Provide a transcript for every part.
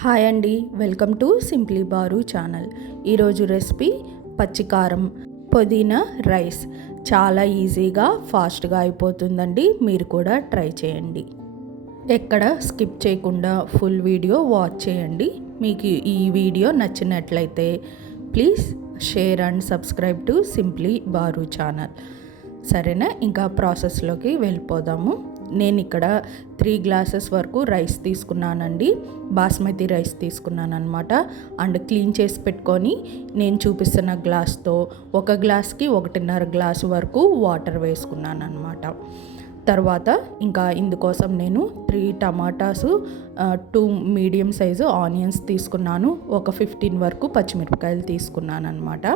Hi అండి, welcome to simply bar channel. ఈరోజు recipe పచ్చికారం పుదీనా రైస్. చాలా ఈజీగా ఫాస్ట్గా అయిపోతుందండి. మీరు కూడా ట్రై చేయండి. ఎక్కడ స్కిప్ చేయకుండా ఫుల్ వీడియో వాచ్ చేయండి. మీకు ఈ వీడియో నచ్చినట్లయితే please share and subscribe to simply bar channel. సరేనా, ఇంకా ప్రాసెస్లోకి వెళ్ళిపోదాము. నేను ఇక్కడ 3 గ్లాసెస్ వరకు రైస్ తీసుకున్నానండి. బాస్మతి రైస్ తీసుకున్నాను అనమాట. అండ్ క్లీన్ చేసి పెట్టుకొని నేను చూపిస్తున్న గ్లాస్తో 1 గ్లాస్కి 1.5 గ్లాసు వరకు వాటర్ వేసుకున్నాను అనమాట. తర్వాత ఇంకా ఇందుకోసం నేను 3 టమాటాసు, 2 మీడియం సైజు ఆనియన్స్ తీసుకున్నాను. ఒక 15 వరకు పచ్చిమిరపకాయలు తీసుకున్నాను అనమాట.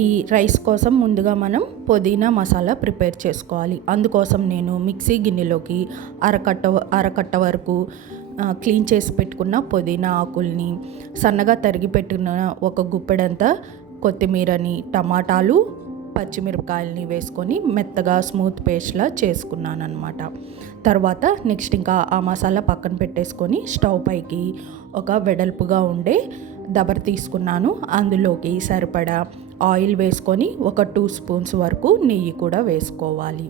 ఈ రైస్ కోసం ముందుగా మనం పుదీనా మసాలా ప్రిపేర్ చేసుకోవాలి. అందుకోసం నేను మిక్సీ గిన్నెలోకి అరకట్ట వరకు క్లీన్ చేసి పెట్టుకున్న పుదీనా ఆకుల్ని, సన్నగా తరిగి పెట్టుకున్న ఒక గుప్పెడంతా కొత్తిమీరని, టమాటాలు, పచ్చిమిరపకాయలని వేసుకొని మెత్తగా స్మూత్ పేస్ట్లా చేసుకున్నాను అనమాట. తర్వాత నెక్స్ట్ ఇంకా ఆ మసాలా పక్కన పెట్టేసుకొని స్టవ్ పైకి ఒక వెడల్పుగా ఉండే దబర తీసుకున్నాను. అందులోకి సరిపడా ఆయిల్ వేసుకొని ఒక 2 స్పూన్స్ వరకు నెయ్యి కూడా వేసుకోవాలి.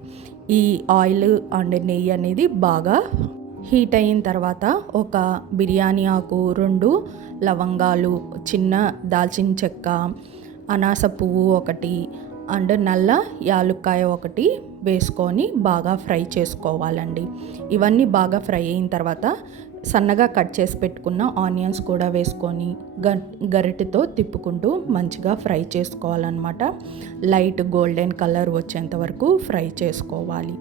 ఈ ఆయిల్ అండ్ నెయ్యి అనేది బాగా హీట్ అయిన తర్వాత ఒక బిర్యానీ ఆకు, 2 లవంగాలు, చిన్న దాల్చిన చెక్క, అనాస పువ్వు 1 అండ్ నల్ల యాలుక్కాయ 1 వేసుకొని బాగా ఫ్రై చేసుకోవాలండి. ఇవన్నీ బాగా ఫ్రై అయిన తర్వాత సన్నగా కట్ చేసి పెట్టుకున్న ఆనియన్స్ కూడా వేసుకొని గరిటెతో తిప్పుకుంటూ మంచిగా ఫ్రై చేసుకోవాలన్నమాట. లైట్ గోల్డెన్ కలర్ వచ్చేంత వరకు ఫ్రై చేసుకోవాలి.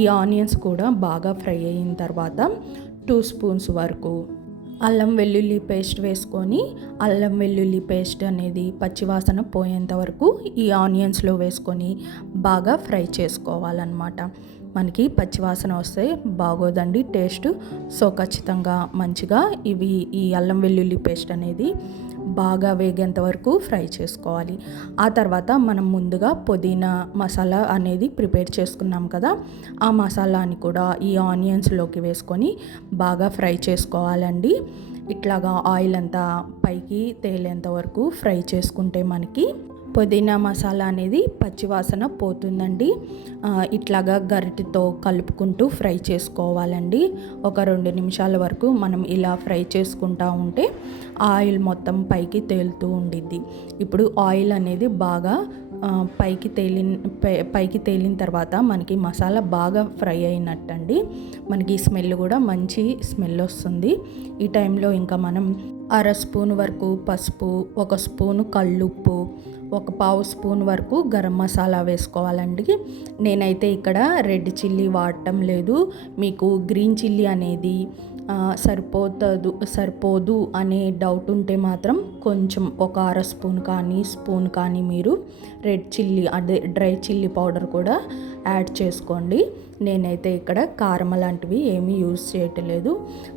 ఈ ఆనియన్స్ కూడా బాగా ఫ్రై అయిన తర్వాత 2 స్పూన్స్ వరకు అల్లం వెల్లుల్లి పేస్ట్ వేసుకొని, అల్లం వెల్లుల్లి పేస్ట్ అనేది పచ్చివాసన పోయేంత వరకు ఈ ఆనియన్స్లో వేసుకొని బాగా ఫ్రై చేసుకోవాలన్నమాట. మనకి పచ్చివాసన వస్తే బాగోదండి టేస్ట్. సో ఖచ్చితంగా మంచిగా ఈ అల్లం వెల్లుల్లి పేస్ట్ అనేది బాగా వేగేంత వరకు ఫ్రై చేసుకోవాలి. ఆ తర్వాత మనం ముందుగా పుదీనా మసాలా అనేది ప్రిపేర్ చేసుకున్నాం కదా, ఆ మసాలాని కూడా ఈ ఆనియన్స్లోకి వేసుకొని బాగా ఫ్రై చేసుకోవాలండి. ఇట్లాగా ఆయిల్ అంతా పైకి తేలేంత వరకు ఫ్రై చేసుకుంటే మనకి పుదీనా మసాలా అనేది పచ్చివాసన పోతుందండి. ఇట్లాగా గరిటెతో కలుపుకుంటూ ఫ్రై చేసుకోవాలండి. ఒక 2 నిమిషాల వరకు మనం ఇలా ఫ్రై చేసుకుంటూ ఉంటే ఆయిల్ మొత్తం పైకి తేలుతూ ఉండిద్ది. ఇప్పుడు ఆయిల్ అనేది బాగా పైకి తేలిన తర్వాత మనకి మసాలా బాగా ఫ్రై అయినట్టండి. మనకి స్మెల్ కూడా మంచి స్మెల్ వస్తుంది. ఈ టైంలో ఇంకా మనం 1/2 స్పూన్ వరకు పసుపు, 1 స్పూను కల్లుప్పు, 1/4 స్పూన్ వరకు గరం మసాలా వేసుకోవాలండి. నేనైతే ఇక్కడ రెడ్ చిల్లీ వాడటం లేదు. మీకు గ్రీన్ చిల్లీ అనేది సరిపోదు అనే డౌట్ ఉంటే మాత్రం కొంచెం ఒక 1/2 స్పూన్ కానీ స్పూన్ కానీ మీరు రెడ్ చిల్లీ అదే డ్రై చిల్లీ పౌడర్ కూడా యాడ్ చేసుకోండి. నేనైతే ఇక్కడ కారం లాంటివి ఏమీ యూజ్ చేయట్లేదు.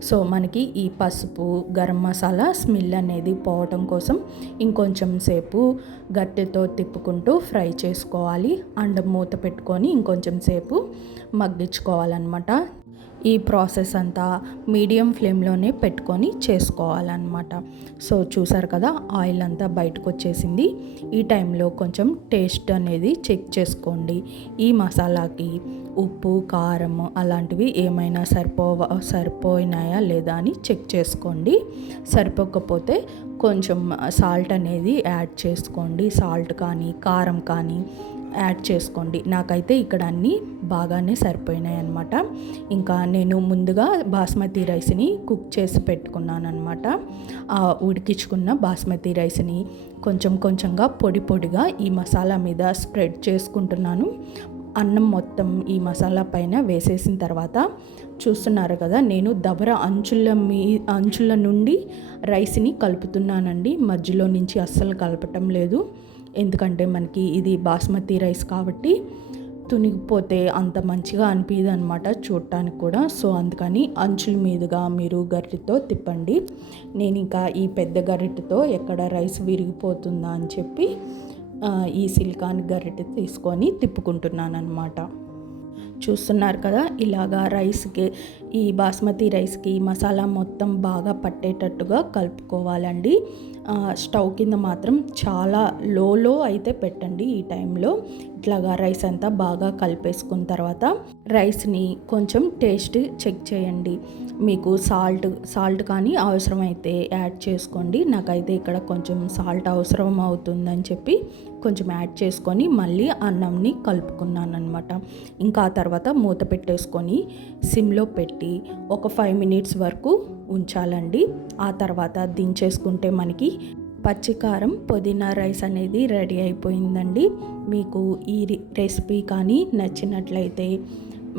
సో మనకి ఈ పసుపు, గరం మసాలా స్మెల్ అనేది పోవటం కోసం ఇంకొంచెం సేపు గట్టెతో తిప్పుకుంటూ ఫ్రై చేసుకోవాలి. అండ్ మూత పెట్టుకొని ఇంకొంచెం సేపు మగ్గించుకోవాలన్నమాట. ఈ ప్రాసెస్ అంతా మీడియం ఫ్లేమ్లోనే పెట్టుకొని చేసుకోవాలన్నమాట. సో చూసారు కదా, ఆయిల్ అంతా బయటకు వచ్చేసింది. ఈ టైంలో కొంచెం టేస్ట్ అనేది చెక్ చేసుకోండి. ఈ మసాలాకి ఉప్పు, కారం అలాంటివి ఏమైనా సరిపోయినాయా లేదా అని చెక్ చేసుకోండి. సరిపోకపోతే కొంచెం సాల్ట్ అనేది యాడ్ చేసుకోండి. సాల్ట్ కానీ కారం కానీ యాడ్ చేసుకోండి. నాకైతే ఇక్కడ అన్నీ బాగానే సరిపోయినాయి అన్నమాట. ఇంకా నేను ముందుగా బాస్మతి రైస్ని కుక్ చేసి పెట్టుకున్నాను అనమాట. ఉడికించుకున్న బాస్మతి రైస్ని కొంచెం కొంచెంగా పొడిగా ఈ మసాలా మీద స్ప్రెడ్ చేసుకుంటున్నాను. అన్నం మొత్తం ఈ మసాలా పైన వేసేసిన తర్వాత చూస్తున్నారు కదా, నేను దబర అంచుల నుండి రైస్ని కలుపుతున్నానండి. మధ్యలో నుంచి అస్సలు కలపటం లేదు. ఎందుకంటే మనకి ఇది బాస్మతి రైస్ కాబట్టి తునిగిపోతే అంత మంచిగా అనిపించదు అనమాట చూడటానికి కూడా. సో అందుకని అంచుల మీదుగా మీరు గరిటెతో తిప్పండి. నేను ఇంకా ఈ పెద్ద గరిటెతో ఎక్కడ రైస్ విరిగిపోతుందా అని చెప్పి ఈ సిలికాన్ గరిటె తీసుకొని తిప్పుకుంటున్నాను అనమాట. చూస్తున్నారు కదా, ఇలాగా రైస్కి, ఈ బాస్మతి రైస్కి మసాలా మొత్తం బాగా పట్టేటట్టుగా కలుపుకోవాలండి. స్టవ్ కింద మాత్రం చాలా లోలో అయితే పెట్టండి. ఈ టైంలో ఇట్లాగా రైస్ అంతా బాగా కలిపేసుకున్న తర్వాత రైస్ని కొంచెం టేస్ట్ చెక్ చేయండి. మీకు సాల్ట్ కానీ అవసరమైతే యాడ్ చేసుకోండి. నాకైతే ఇక్కడ కొంచెం సాల్ట్ అవసరం అవుతుందని చెప్పి కొంచెం యాడ్ చేసుకొని మళ్ళీ అన్నంని కలుపుకున్నాను అనమాట. ఇంకా ఆ తర్వాత మూత పెట్టేసుకొని సిమ్లో పెట్టి ఒక 5 మినిట్స్ వరకు ఉంచాలండి. ఆ తర్వాత దించేసుకుంటే మనకి పచ్చికారం పుదీనా రైస్ అనేది రెడీ అయిపోయిందండి. మీకు ఈ రెసిపీ కానీ నచ్చినట్లయితే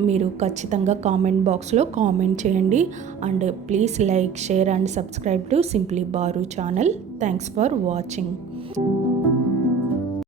మీరు ఖచ్చితంగా కామెంట్ బాక్స్లో కామెంట్ చేయండి. And please like, share and subscribe to simply bar channel. Thanks for watching.